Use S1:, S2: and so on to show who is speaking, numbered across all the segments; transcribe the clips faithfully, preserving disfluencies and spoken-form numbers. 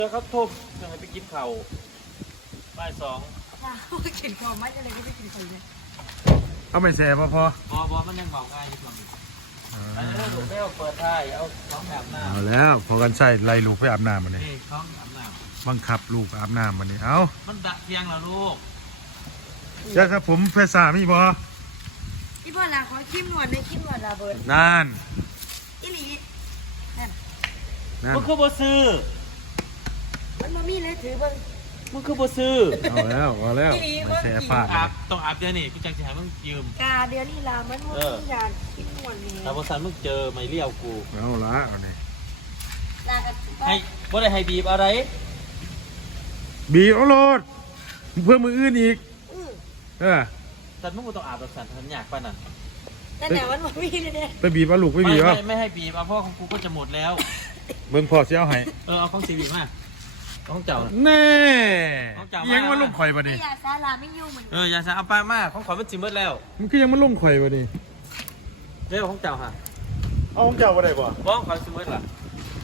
S1: เขาทุบยังไงไปกินเข่าบ่ายสอง
S2: กินข้าวไม่อะไรก็ไม่กินข้าวเลย
S3: เอาไม่แสบพอพ
S1: อบอบอมันยังเมาง่ายอยู่ตรงนี้อันนี้ลูกเบลเปิดท้ายเอาท้องอาบน้ำ
S3: เอาแล้วพอกันใส่ไล่ลูกไปอาบน้ำมันนี่
S1: ท้องอาบน้
S3: ำบังคับลูกอาบน้ำมันนี่เอา
S1: มันดะเพียงแล้วลูก
S3: จ้าครับผมเพศามีบอ
S2: พี่พ่อละขอคิมหนวดในคิมหนวดละเบิร์ด
S3: นาน
S2: อีหลีนั่น
S1: มันคือบ่ซื้อ
S2: มันมามีเลยถือเบิ้ง
S1: มันคือบ่ซื้อ
S3: เอาแล้วเอาแล้วไม่แสบฟาด
S1: อาบต้องอาบเดี๋ยวนี้พี่จังจะให้มึงยืม
S2: กาเดียวนี่ละมันมันมียาคิมหนวดนี่
S1: แต่พอสันมึงเจอไม่เลี้ยวกู
S3: เอาละเอาเนี่ย
S2: ลากัน
S1: ให้บ่ได้ให้บีบอะไร
S3: บีบเอาโลดเพื่อมืออื่นอีกเออ
S1: สันมึงก็ต้องอาบสันทันอยากป่ะนั่น
S2: แต่แต่มันมามีเลยเนี่ย
S3: ไปบีบเอาลูกไปบีบเอา
S1: ไม่ให้บีบเอาเพราะของกูก็จะหมดแล้ว
S3: เบิ่งพอเสียเอาให้
S1: เออเอาของสีบีบมาของเจ้า
S3: แน่ยังมาลุ่มข่อยปะนี่
S2: ยาซาลาไม่ยุ่งเหมือน
S1: เอออย่าซะเอาไปมากของข่อยมันจิมเบิดแล้ว
S3: มันก็ยังมาลุ่มข่อยปะนี่
S1: เรื่องของเจ้าฮะ
S3: เอาของเจ้าปะได้บ่
S1: บ้องข่อยจิมเบิดล่ะ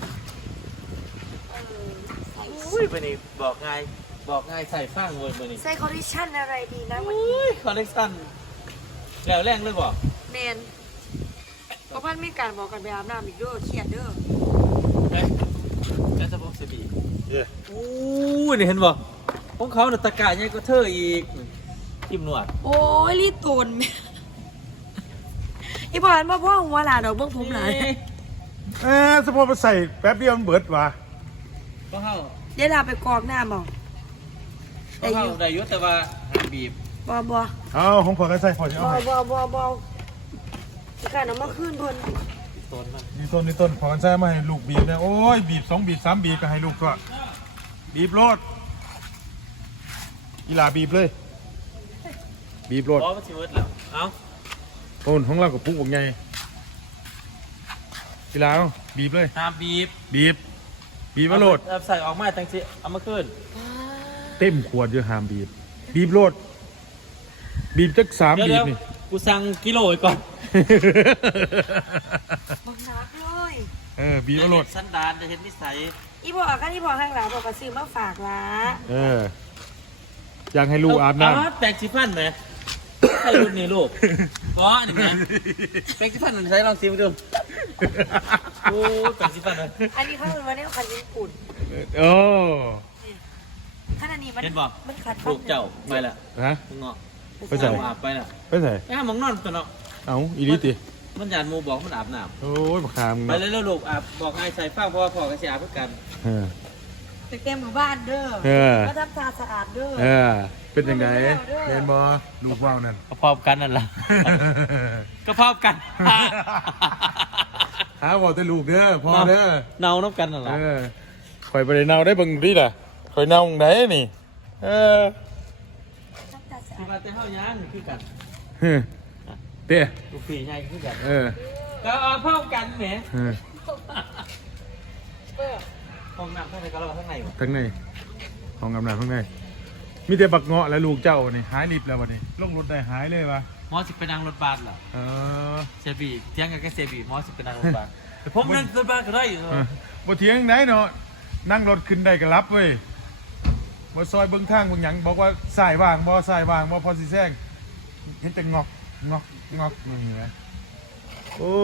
S1: อุ้ยไปนี่บอกไงบอกไงใส่ฟางเวิร์ดไปนี่
S2: ใส่คอลเลคชั่นอะไรดีนะวัน
S1: นี้คอลเลคชั่นแล้วแรงเลยบ่
S2: แมนเพราะพันไม่การบอกกันไปอาบน้ำอีกเด้อเครียดเด้อ
S1: แล้วจะบอกเสียบีเย้อู้นี่เห็นบ่ของเขาเนี่ยตะกายใหญ่ก็เธออีกจิ้มหนวด
S2: โอ้ยรีตูนแม่อีพอนมาพ่อหัวหลาดอกเบิ้งผมหลาน
S3: เออสมมติมาใส่แป๊บเดียวมันเบิดว่ะ
S1: ก็เข้า
S2: เดี๋ยวเราไปกรอกหน้าหมอ
S1: แต่อยู่แต่ยุแต่ว่าห้ามบีบ
S2: บ่บ่
S3: เอาของพอกันใส่พอจะเอา
S2: บ่บ่บ่บ่การเอามาขึ้นเพิ่น
S1: ต้นมัน
S3: นี่ต้นนี่ต้นพอกันใส่มาให้ลูกบีบเนี่ยโอ้ยบีบสองบีบสามบีบก็ให้ลูกก็บีบโลดอีหลาบีบเลยบีบโลด
S1: อ๋อมันชิวดแล้วเอา
S3: ต้นของเรากับปุ๊กบอกไงอีหลาบีบเลย
S1: ห้ามบีบ
S3: บีบบีบมาโลด
S1: ใส่ออกมาจังสิเอามาขึ้น
S3: เต็มขวดเยอะหามบีบบีบโลดบีบจักสามบีบนี่
S1: กูสั่งกิโลก่อน
S2: บักนักเลย
S3: เออบีบมาโลด
S1: สันดานจะเห็นนิสัย
S2: อีบอกกันอีบอกข้างหลังบอกกระซื้อมาฝากละ
S3: เอออยากให้ลูกอาบน้
S1: ำแปรงสีฟันไหมใช่รุ่นนี้ลูกบอสนี่ไงแปรงสีฟันใช้ลองซิมดูโอ้แปรงสีฟันเลย
S2: อันนี้เขาเป็นวันนี้คันญี่ปุ่น
S3: โอ้
S2: ขนาดนี้มัน
S1: เห็นบอก
S2: มันขัด
S1: ลูกเจ้าไปละ
S3: ฮะ
S1: เงาะ
S3: ไปใส่
S1: อาบไปละ
S3: ไปใส่
S1: ไปหามองนอนตัวเนาะ
S3: เอาอีลิติ
S1: มันหยาดมูบอกมันอาบน้
S3: ำโอ้ยบักขาม
S1: ไปเลยแล้วลูกอาบบอกไอ้ใส่ฟ้าเพราะว่าพ่อกับเสียอาบเพื่อกัน
S2: เต็มหมู่บ้านเด้อก็ทำตาสะอาดเด้อ
S3: เออเป็นยังไงเห็นบ่ลูกว่าวนั่น
S1: ก็พร้อมกันนั่นแหละก็พร้อมกัน
S3: หาบอกแต่ลูกเด้อพ่อเด้อ
S1: เนาน้ำกันนั่นแหละ
S3: ข่อยไปเนาได้บังดีล่ะข่อยเนาไหนนี่เออ
S1: คือมาเต้าย่างคือกัน
S3: เต้
S1: ลูกผีใหญ่คือกัน
S3: เออ
S1: ก็เอาพร้อมกันแหมห้องน้ำข้างในก็เราข้างในวะ
S3: ข้างในห้องน้ำน้ำข้างในมีแต่บักเงาะและลูกเจ้านี่หายรีบแล้ววันนี้ลงรถได้หายเลยวะ
S1: มอสิไปนั่งรถบัสเหรอเออเซบีเที่ยงกันแค่เซบีมอสิไปนั่งรถบัสแต่ผมนั่งรถบัสก็ได้
S3: บ่เที่ยงไหนเนาะนั่งรถขึ้นได้ก็รับเว้ยบ่ซอยเบิ่งทางเบิ่งหยังบอกว่าสายว่างบ่สายว่างบ่พอสิแซงเห็นแต่งอกงอกงอกอย่างเงี้ยโอ้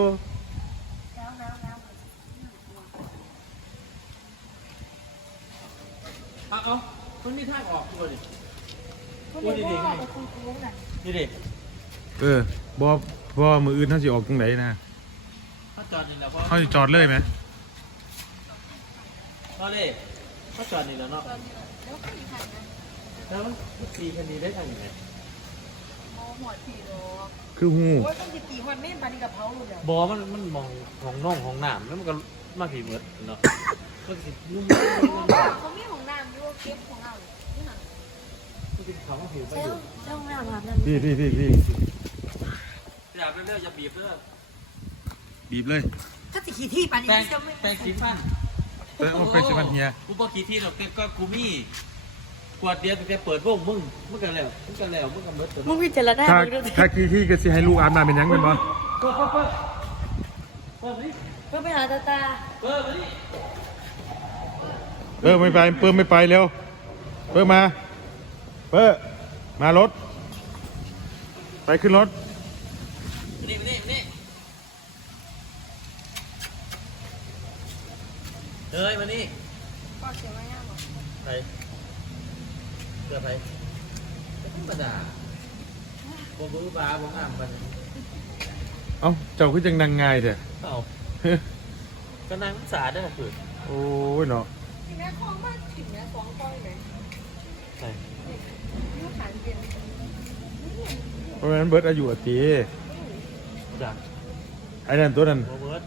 S1: เอาเอามันมีทางออกด้วยดิ
S2: ดูดิดิ
S1: นี่ดิ
S3: เออบ่บ่มืออื่นเขาสิออกตรงไหนนะ
S1: เขาจอดนี่แล้ว
S3: เขาสิจอดเลยไหม
S1: เขาเลยเขาจอดนี่แล้วเนาะแล้วมันตีคันนี้ได้ทำยังไง
S2: หมดทีโล
S3: คือหู
S2: โอ้ยต้องตีหัวเม่นปานีกับเผาเลย
S1: บอมันมันมองของน่องของหนามแล้วมันก็มาผีเหมือนเนาะมันสินุ่ม
S2: เขามีของน้ำอยู่เก็บของเรานี่หนัง
S1: มันเป็นของผิวไปอยู่
S2: เจ้าน้ำอาบน้
S3: ำพี่พี่พี่พี่
S1: อย่าไปเรื่อยอย่าบีบเรื่อย
S3: บีบเลย
S2: ถ้าติขี้ที่ปานี
S1: จะไม่แปรงสีฟัน
S3: แปรงสีฟันเฮีย
S1: กูบอกขี้ที่เราก็กูมีกวาดเดียวแต่เปิดวงมึงมึงกันแล้วมึงกันแล้วมึงกันเบิด
S2: มึงพิจารณา
S3: ถ้าถ้าขี้ที่ก็สิให้ลูกอาบน้ำเป็นยังเป็นบ่
S1: เปิดเปิดเปิดเปิด
S2: ก็ไปหาตาตา
S1: เปิดมาดิ
S3: เปิ้ลไม่ไปเปิ้ลไม่ไปเร็วเปิ้ลมาเปิ้ลมารถไปขึ้นรถ
S1: นี่มานี่มานี่เฮ้ยมานี่
S2: ก็เสียไม่ยากหรอก
S1: ไปเกือบไปธรรมดาบ่บื้อบ้าบ่งามปานนี้
S3: เอ้าเจ้าคือจังนางง่ายเถอะ
S1: เอ้าก็นั่งสาได้อคือ
S3: โอ้ยเนาะ
S2: ถึงแม้คล้องมาถึงแม้คล้องก้อยไหม
S1: ใช่
S2: ยูขานเปลี่ยน
S3: เพราะฉะนั้นเบิร์ดอายุอะตี
S1: จ้ะ
S3: ไอ้นั่นตัวนั้น
S1: โรเบิร์ต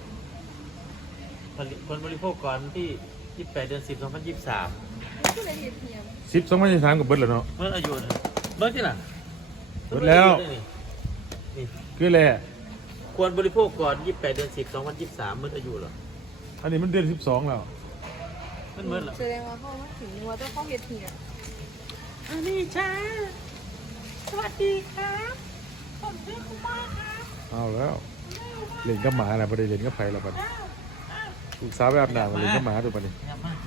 S1: ผลิตคนบริโภคก่อนที่ยี่สิบแปดเดือนสิบสองพันยี่สิบสาม
S2: ก็เลยเรียนเทียม
S3: สิบสองพันยี่สิบสามกับเบิร์ดแล้วเนาะ
S1: เมื่ออายุนะเบิร์ตที่ไหน
S3: เบิดแล้ว
S1: นี่
S3: คือแหละ
S1: ควรบริโภคก่อนยี่สิบแปดเดือนสิบสองพันยี่สิบสามเมื่ออายุเหรอ
S3: อันนี้มันเดือนสิบสองแล้ว
S1: มันเมื่อเหรอ
S2: แสดงว่าเขามาถึงว่าต้องเข้าเรียนเทียม
S1: อันนี้จ้าสวัสดีครับผมชื่อคุณป้าครับ
S3: เอาแล้วเล่นกับหมาน่ะประเดี๋ยวเล่นกับไผ่แล้วปัดลูกสาวไปอาบน้ำมาเล่นกับหมาตัวปัดนี้
S1: อย่ามา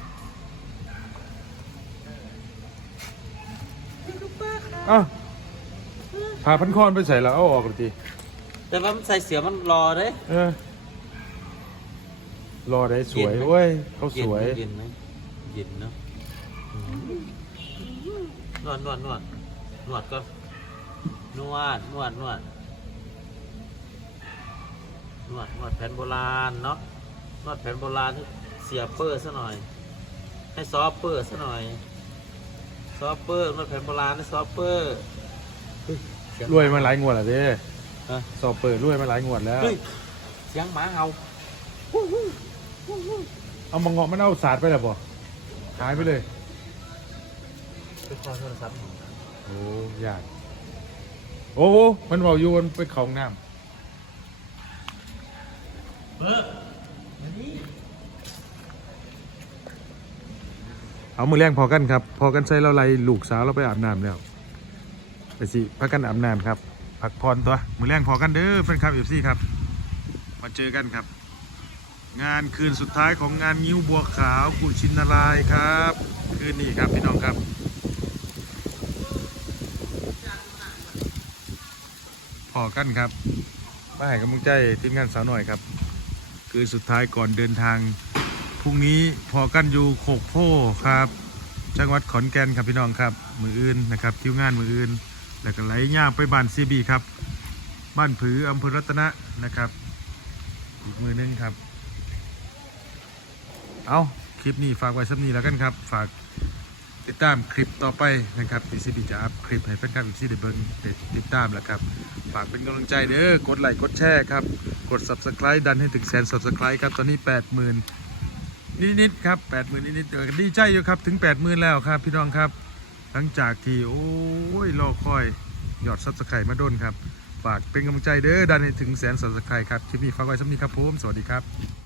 S1: คุณป้าครับ
S3: อ้าวพาพันคอนไปใส่แล้วเอาออกเลยที
S1: แต่ว่ามันใส่เสือมันรอเลย
S3: เออรอได้สวยเว้ยเขาสวย
S1: เย็นไหมเย็นเนาะนวดนวดนวดนวดก็นวดนวดนวดนวดนวดแผนโบราณเนาะนวดแผนโบราณเสียเปอร์ซะหน่อย ให้ซอฟเปอร์ซะหน่อยซอฟเปอร์นวดแผนโบราณให้ซอฟเปอร์เฮ้เสีง
S3: รวยมาหลายงวดแล้วเด้
S1: ฮะ
S3: สอบเปิดรวยมาหลายงวดแล้ว
S1: เฮ้ยเสียงหมาเห่า
S3: เอามังงะมันเอาสาดไปแล้วบ่หายไปเลย
S1: ไปคอโทรศัพท์
S3: โอ้ยากโอ้โหมันบอกอยู่มันไปเขาห้องน้
S1: เบิร์มานี่
S3: ำเอามือแรงพอกันครับพอกันใส่เราไล่ลูกสาวเราไปอาบน้ำแล้วไปสิพักกันอาบน้ำครับพักผ่อนตัวมือแรงพอกันเด้อแฟนคลับเอฟซีครับมาเจอกันครับ งานคืนสุดท้ายของงานงิ้วบัวขาวกุชินนารายณ์ครับคืนนี้ครับพี่น้องครับพอกันครับมาให้กำลังใจทีมงานสาวหน่อยครับคืนสุดท้ายก่อนเดินทางพรุ่งนี้พอกันอยู่โคกโพครับจังหวัดขอนแก่นครับพี่น้องครับมืออื่นนะครับคิวงานมืออื่นแล้วก็ไหลย่างไปบ้านซีบีครับบ้านผืออำเภอรัตนะนะครับอีกมือนึงครับเอาคลิปนี้ฝากไว้สักนี้แล้วกันครับฝากติดตามคลิปต่อไปนะครับที่ซีบีจะอัพคลิปให้แฟนคลับอีกที่ได้เบิ่งได้ติดตามแล้วครับฝากเป็นกำลังใจเด้อกดไลค์กดแชร์ครับกด ซับสไครบ์ ดันให้ถึงแสน ซับสไครบ์ ครับตอนนี้ แปดหมื่น นิดๆครับ แปดหมื่น นิดๆเออดีใจอยู่ครับถึง แปดหมื่น แล้วครับพี่น้องครับหลังจากที่โอ้ยรอคอยยอด ซับสไครบ์ มาโดนครับฝากเป็นกำลังใจเด้อดันให้ถึงแสน ซับสไครบ์ ครับคลิปนี้ฝากไว้สักนี้ครับผมสวัสดีครับ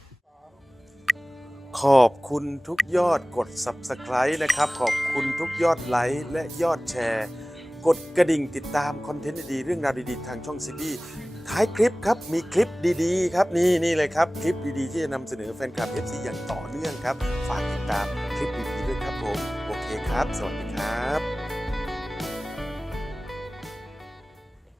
S3: ขอบคุณทุกยอดกด ซับสไครบ์ นะครับขอบคุณทุกยอดไลค์และยอดแชร์กดกระดิ่งติดตามคอนเทนต์ดีๆเรื่องราวดีๆทางช่องซีบีท้ายคลิปครับมีคลิปดีๆครับนี่นี่เลยครับคลิปดีๆที่จะนำเสนอแฟนคลับ เอฟ ซี อย่างต่อเนื่องครับฝากติดตามคลิปดีๆด้วยครับผมโอเคครับสวัสดีครับ